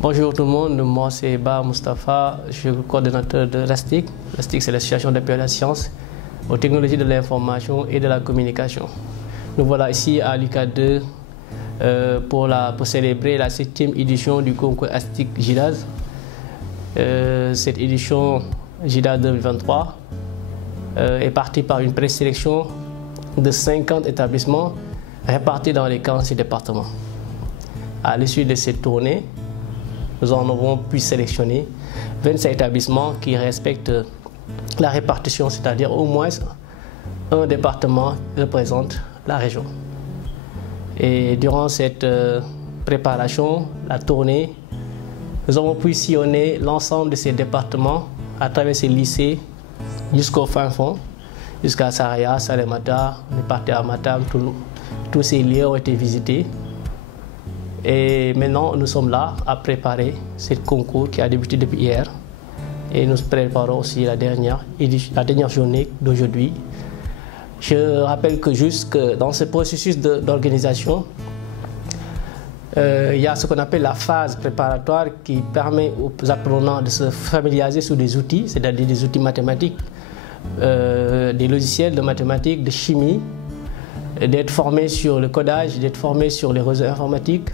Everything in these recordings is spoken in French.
Bonjour tout le monde, moi c'est Ba Mustafa, je suis le coordonnateur de RASTIC. RASTIC, c'est l'association d'appui à la science, aux technologies de l'information et de la communication. Nous voilà ici à l'UK2 pour célébrer la 7e édition du concours ASTIC GIDAS. Cette édition GIDAS 2023 est partie par une présélection de 50 établissements répartis dans les 46 départements. À l'issue de cette tournée, nous en avons pu sélectionner 25 établissements qui respectent la répartition, c'est-à-dire au moins un département représente la région. Et durant cette préparation, la tournée, nous avons pu sillonner l'ensemble de ces départements à travers ces lycées jusqu'au fin fond, jusqu'à Saraya, Salemata, on est parti à Matam, tous ces lieux ont été visités. Et maintenant, nous sommes là à préparer ce concours qui a débuté depuis hier. Et nous préparons aussi la dernière journée d'aujourd'hui. Je rappelle que dans ce processus d'organisation, il y a ce qu'on appelle la phase préparatoire qui permet aux apprenants de se familiariser sur des outils, c'est-à-dire des outils mathématiques, des logiciels de mathématiques, de chimie, d'être formés sur le codage, d'être formés sur les réseaux informatiques,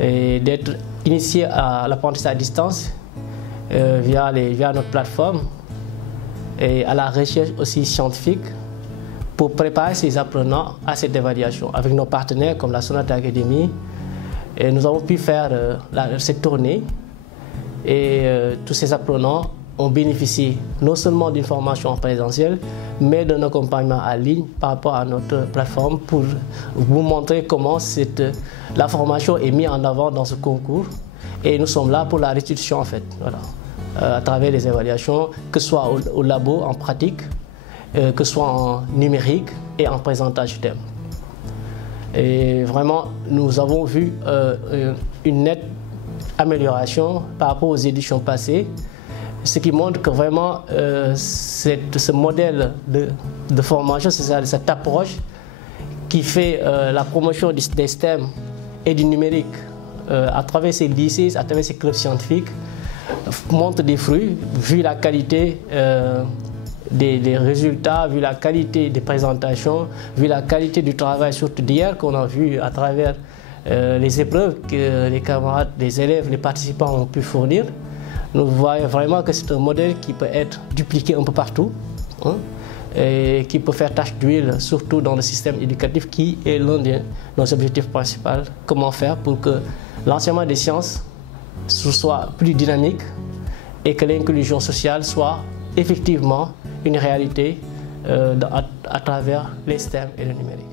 et d'être initié à l'apprentissage à distance via notre plateforme et à la recherche aussi scientifique pour préparer ces apprenants à cette évaluation avec nos partenaires comme la Sonata Academy. Et nous avons pu faire cette tournée et tous ces apprenants ont bénéficié non seulement d'une formation en présentiel, mais d'un accompagnement en ligne par rapport à notre plateforme pour vous montrer comment la formation est mise en avant dans ce concours. Et nous sommes là pour la restitution en fait, voilà, à travers les évaluations, que ce soit au labo, en pratique, que ce soit en numérique et en présentage thème. Et vraiment, nous avons vu une nette amélioration par rapport aux éditions passées, ce qui montre que vraiment ce modèle de formation, c'est cette approche qui fait la promotion des STEM et du numérique à travers ces lycées, à travers ces clubs scientifiques, montre des fruits, vu la qualité des résultats, vu la qualité des présentations, vu la qualité du travail, surtout d'hier qu'on a vu à travers les épreuves que les camarades, les élèves, les participants ont pu fournir. Nous voyons vraiment que c'est un modèle qui peut être dupliqué un peu partout, hein, et qui peut faire tache d'huile, surtout dans le système éducatif qui est l'un de nos objectifs principaux. Comment faire pour que l'enseignement des sciences soit plus dynamique et que l'inclusion sociale soit effectivement une réalité à travers les STEM et le numérique.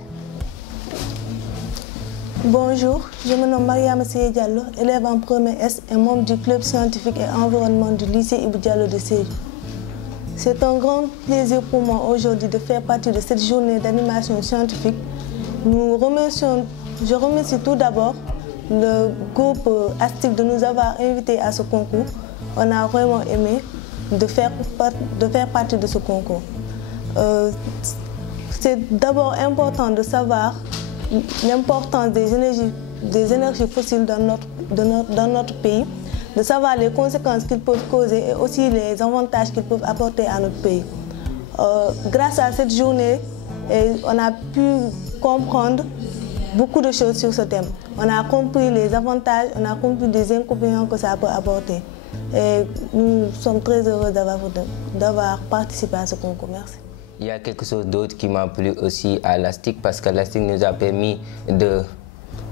Bonjour, je me nomme Mariama Seye Diallo, élève en première S et membre du club scientifique et environnement du lycée Ibou Diallo de Sédhiou. C'est un grand plaisir pour moi aujourd'hui de faire partie de cette journée d'animation scientifique. Je remercie tout d'abord le groupe ASTIC de nous avoir invités à ce concours. On a vraiment aimé de faire partie de ce concours. C'est d'abord important de savoir l'importance des énergies fossiles dans notre pays, de savoir les conséquences qu'ils peuvent causer et aussi les avantages qu'ils peuvent apporter à notre pays. Grâce à cette journée, on a pu comprendre beaucoup de choses sur ce thème. On a compris les avantages, on a compris les inconvénients que ça peut apporter. Et nous sommes très heureux d'avoir participé à ce concours. Merci. Il y a quelque chose d'autre qui m'a plu aussi à l'ASTIC parce que l'ASTIC nous a permis de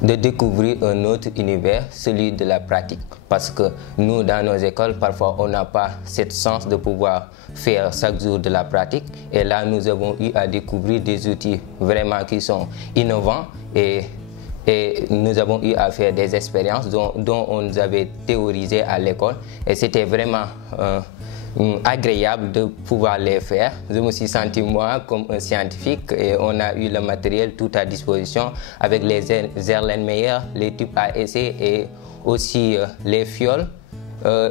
découvrir un autre univers, celui de la pratique. Parce que nous, dans nos écoles, parfois, on n'a pas cette chance de pouvoir faire chaque jour de la pratique. Et là, nous avons eu à découvrir des outils vraiment qui sont innovants et nous avons eu à faire des expériences dont on nous avait théorisé à l'école. Et c'était vraiment agréable de pouvoir les faire. Je me suis senti moi comme un scientifique et on a eu le matériel tout à disposition avec les Erlenmeyer, les tubes à essai et aussi les fioles.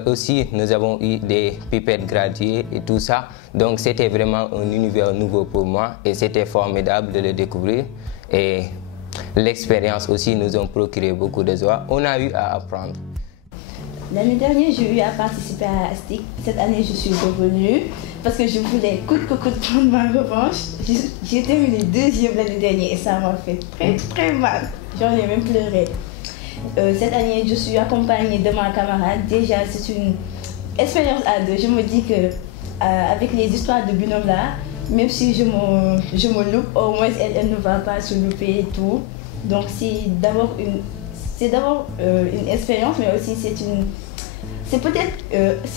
Aussi, nous avons eu des pipettes graduées et tout ça. Donc, c'était vraiment un univers nouveau pour moi et c'était formidable de le découvrir. Et l'expérience aussi nous a procuré beaucoup de joie. On a eu à apprendre. L'année dernière, j'ai eu à participer à ASTIC. Cette année, je suis revenue parce que je voulais coûte que coûte prendre ma revanche. J'ai terminé deuxième l'année dernière et ça m'a fait très mal. J'en ai même pleuré. Cette année, je suis accompagnée de ma camarade. Déjà, c'est une expérience à deux. Je me dis que avec les histoires de binôme là, même si je me loupe, au moins elle ne va pas se louper et tout. Donc c'est d'abord une expérience, mais aussi c'est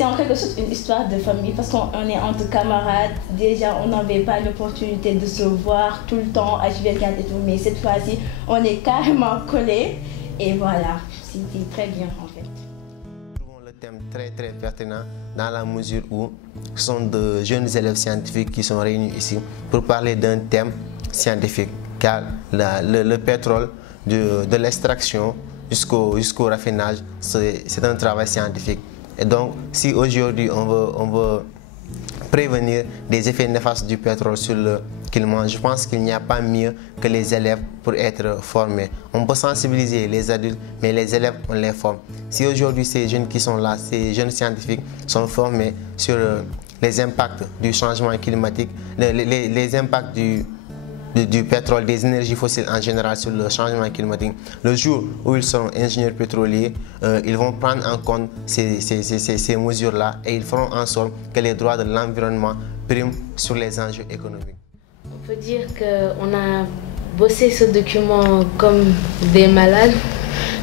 en quelque sorte une histoire de famille parce qu'on est entre camarades. Déjà, on n'avait pas l'opportunité de se voir tout le temps à H24 et tout, mais cette fois-ci, on est carrément collés et voilà, c'était très bien en fait. Nous trouvons le thème très pertinent dans la mesure où ce sont de jeunes élèves scientifiques qui sont réunis ici pour parler d'un thème scientifique, car le pétrole de l'extraction jusqu'au raffinage, c'est un travail scientifique. Et donc, si aujourd'hui on veut prévenir des effets néfastes du pétrole sur le climat, je pense qu'il n'y a pas mieux que les élèves pour être formés. On peut sensibiliser les adultes, mais les élèves, on les forme. Si aujourd'hui ces jeunes qui sont là, ces jeunes scientifiques sont formés sur les impacts du changement climatique, les impacts du pétrole, des énergies fossiles en général sur le changement climatique. Le jour où ils seront ingénieurs pétroliers, ils vont prendre en compte ces mesures-là et ils feront en sorte que les droits de l'environnement priment sur les enjeux économiques. On peut dire qu'on a bossé ce document comme des malades,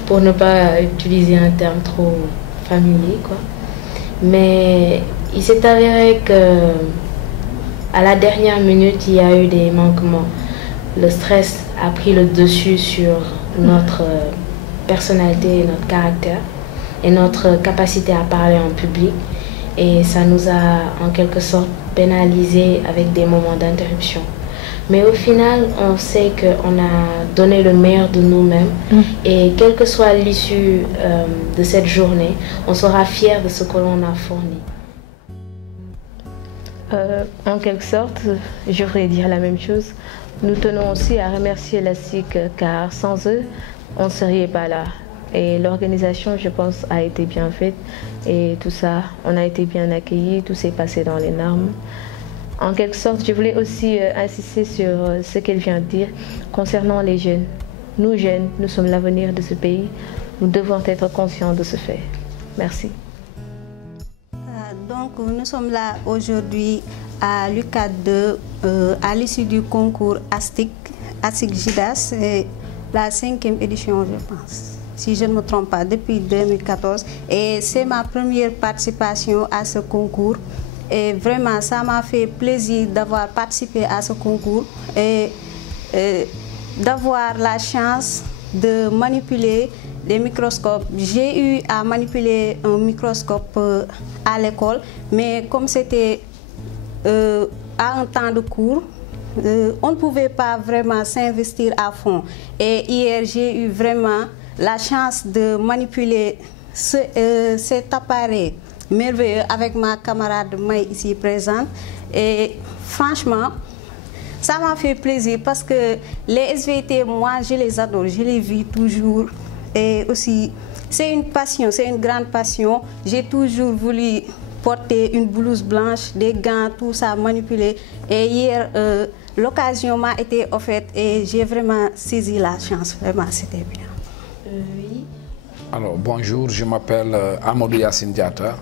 pour ne pas utiliser un terme trop familier, quoi. Mais il s'est avéré que à la dernière minute, il y a eu des manquements. Le stress a pris le dessus sur notre personnalité, notre caractère et notre capacité à parler en public. Et ça nous a en quelque sorte pénalisé avec des moments d'interruption. Mais au final, on sait qu'on a donné le meilleur de nous-mêmes. Et quelle que soit l'issue de cette journée, on sera fiers de ce que l'on a fourni. En quelque sorte, je voudrais dire la même chose. Nous tenons aussi à remercier la SIC car sans eux, on ne serait pas là. Et l'organisation, je pense, a été bien faite et tout ça, on a été bien accueillis, tout s'est passé dans les normes. En quelque sorte, je voulais aussi insister sur ce qu'elle vient de dire concernant les jeunes. Nous jeunes, nous sommes l'avenir de ce pays. Nous devons être conscients de ce fait. Merci. Donc, nous sommes là aujourd'hui à l'UCAD 2, à l'issue du concours ASTIC GIDAS, la 5e édition, je pense, si je ne me trompe pas, depuis 2014. Et c'est ma première participation à ce concours. Et vraiment, ça m'a fait plaisir d'avoir participé à ce concours et d'avoir la chance de manipuler des microscopes. J'ai eu à manipuler un microscope à l'école, mais comme c'était à un temps de cours, on ne pouvait pas vraiment s'investir à fond. Et hier, j'ai eu vraiment la chance de manipuler cet appareil merveilleux avec ma camarade May ici présente. Et franchement, ça m'a fait plaisir parce que les SVT, moi, je les adore, je les vis toujours. Et aussi, c'est une passion, c'est une grande passion. J'ai toujours voulu porter une blouse blanche, des gants, tout ça, manipuler. Et hier, l'occasion m'a été offerte et j'ai vraiment saisi la chance. Vraiment, c'était bien. Oui. Alors, bonjour, je m'appelle Amadou Yassine Diatta.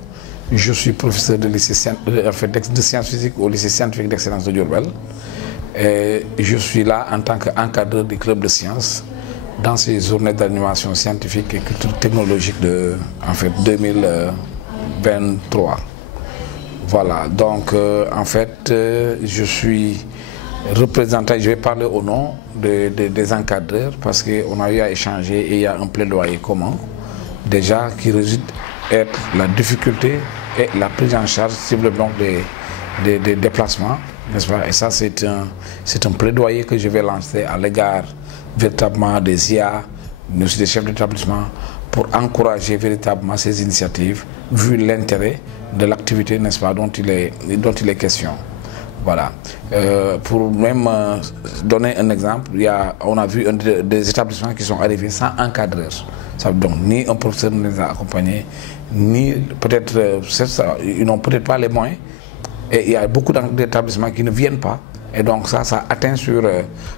Je suis professeur de sciences physiques au lycée scientifique d'excellence de Diourbel. Et je suis là en tant qu'encadreur du club de sciences dans ces journées d'animation scientifique et culture technologique de 2023. Voilà, donc en fait, je suis représentant, je vais parler au nom des encadreurs parce qu'on a eu à échanger et il y a un plaidoyer commun déjà qui réside être la difficulté et la prise en charge sur le plan des déplacements, n'est-ce pas? Et ça, c'est un plaidoyer que je vais lancer à l'égard véritablement des IA, mais aussi des chefs d'établissement, pour encourager véritablement ces initiatives, vu l'intérêt de l'activité, n'est-ce pas, dont il est question. Voilà. Pour même donner un exemple, on a vu des établissements qui sont arrivés sans encadreurs. Donc ni un professeur ne les a accompagnés, ni peut-être, ils n'ont peut-être pas les moyens. Et il y a beaucoup d'établissements qui ne viennent pas. Et donc ça atteint sur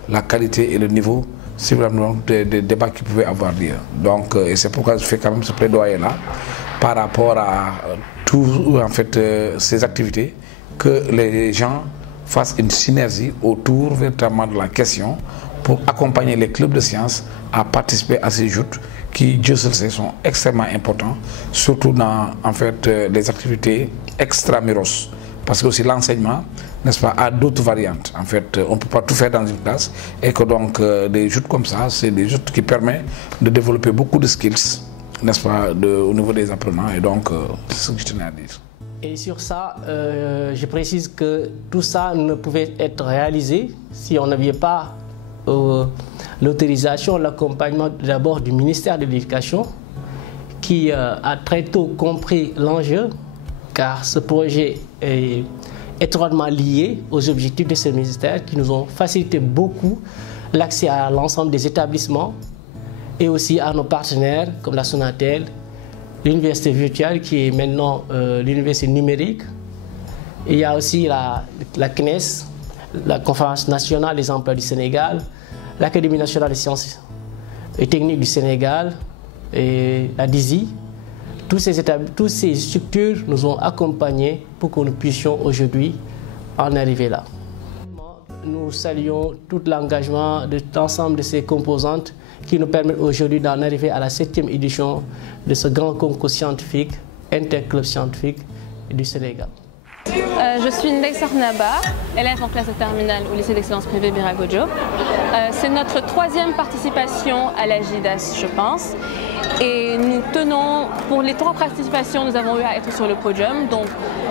la qualité et le niveau des débats qui pouvaient avoir lieu. Donc et c'est pourquoi je fais quand même ce plaidoyer-là par rapport à tout en fait ces activités, que les gens fassent une synergie autour véritablement de la question pour accompagner les clubs de sciences à participer à ces joutes qui, Dieu seul sait, sont extrêmement importants, surtout dans en fait les activités extramuros. Parce que aussi l'enseignement, n'est-ce pas, a d'autres variantes. En fait, on ne peut pas tout faire dans une classe et que donc des joutes comme ça, c'est des joutes qui permettent de développer beaucoup de skills, n'est-ce pas, au niveau des apprenants. Et donc, c'est ce que je tenais à dire. Et sur ça, je précise que tout ça ne pouvait être réalisé si on n'avait pas l'autorisation, l'accompagnement d'abord du ministère de l'Éducation, qui a très tôt compris l'enjeu, car ce projet est étroitement lié aux objectifs de ce ministère qui nous ont facilité beaucoup l'accès à l'ensemble des établissements et aussi à nos partenaires comme la Sonatel, l'université virtuelle qui est maintenant l'université numérique. Et il y a aussi la CNES, la Conférence nationale des emplois du Sénégal, l'Académie nationale des sciences et techniques du Sénégal et la DISI. Toutes ces structures nous ont accompagnés pour que nous puissions aujourd'hui en arriver là. Nous saluons tout l'engagement de l'ensemble de ces composantes qui nous permettent aujourd'hui d'en arriver à la 7e édition de ce grand concours scientifique, interclub scientifique du Sénégal. Je suis Ndeye Sarnaba, élève en classe de terminale au lycée d'excellence privée Birago Diop. C'est notre 3e participation à la JIDAS, je pense. Et nous tenons, pour les 3 participations, nous avons eu à être sur le podium. Donc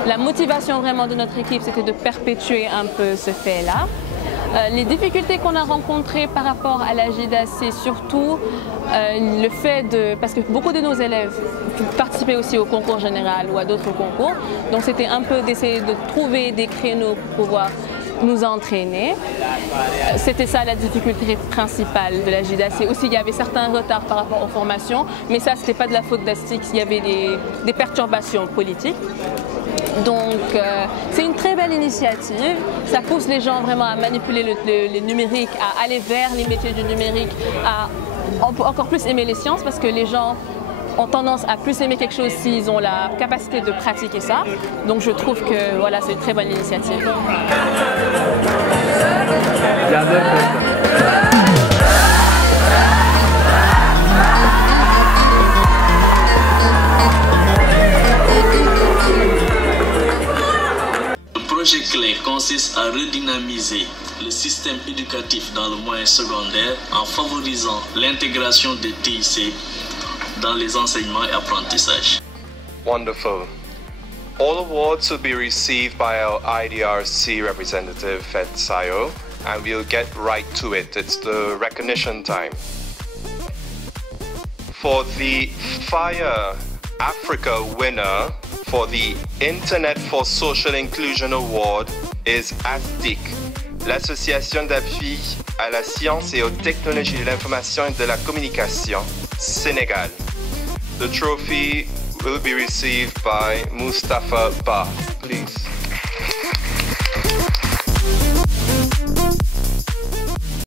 la motivation vraiment de notre équipe, c'était de perpétuer un peu ce fait-là. Les difficultés qu'on a rencontrées par rapport à la JIDAS, c'est surtout le fait de... Parce que beaucoup de nos élèves participaient aussi au concours général ou à d'autres concours. Donc c'était un peu d'essayer de trouver des créneaux pour pouvoir nous entraîner. C'était ça la difficulté principale de la JIDAS. Et aussi il y avait certains retards par rapport aux formations, mais ça c'était pas de la faute d'Astix, il y avait des perturbations politiques. Donc c'est une très belle initiative, ça pousse les gens vraiment à manipuler le numérique, à aller vers les métiers du numérique, à encore plus aimer les sciences parce que les gens ont tendance à plus aimer quelque chose s'ils ont la capacité de pratiquer ça. Donc je trouve que voilà, c'est une très bonne initiative. Le projet clé consiste à redynamiser le système éducatif dans le moyen secondaire en favorisant l'intégration des TIC dans les enseignements et apprentissages. Wonderful. All awards will be received by our IDRC representative at SIO, and we'll get right to it. It's the recognition time. For the FIRE Africa winner for the Internet for Social Inclusion Award is ASTIC, l'Association d'appui à la science et aux technologies de l'information et de la communication, Sénégal. The trophy will be received by Mustafa Ba, please.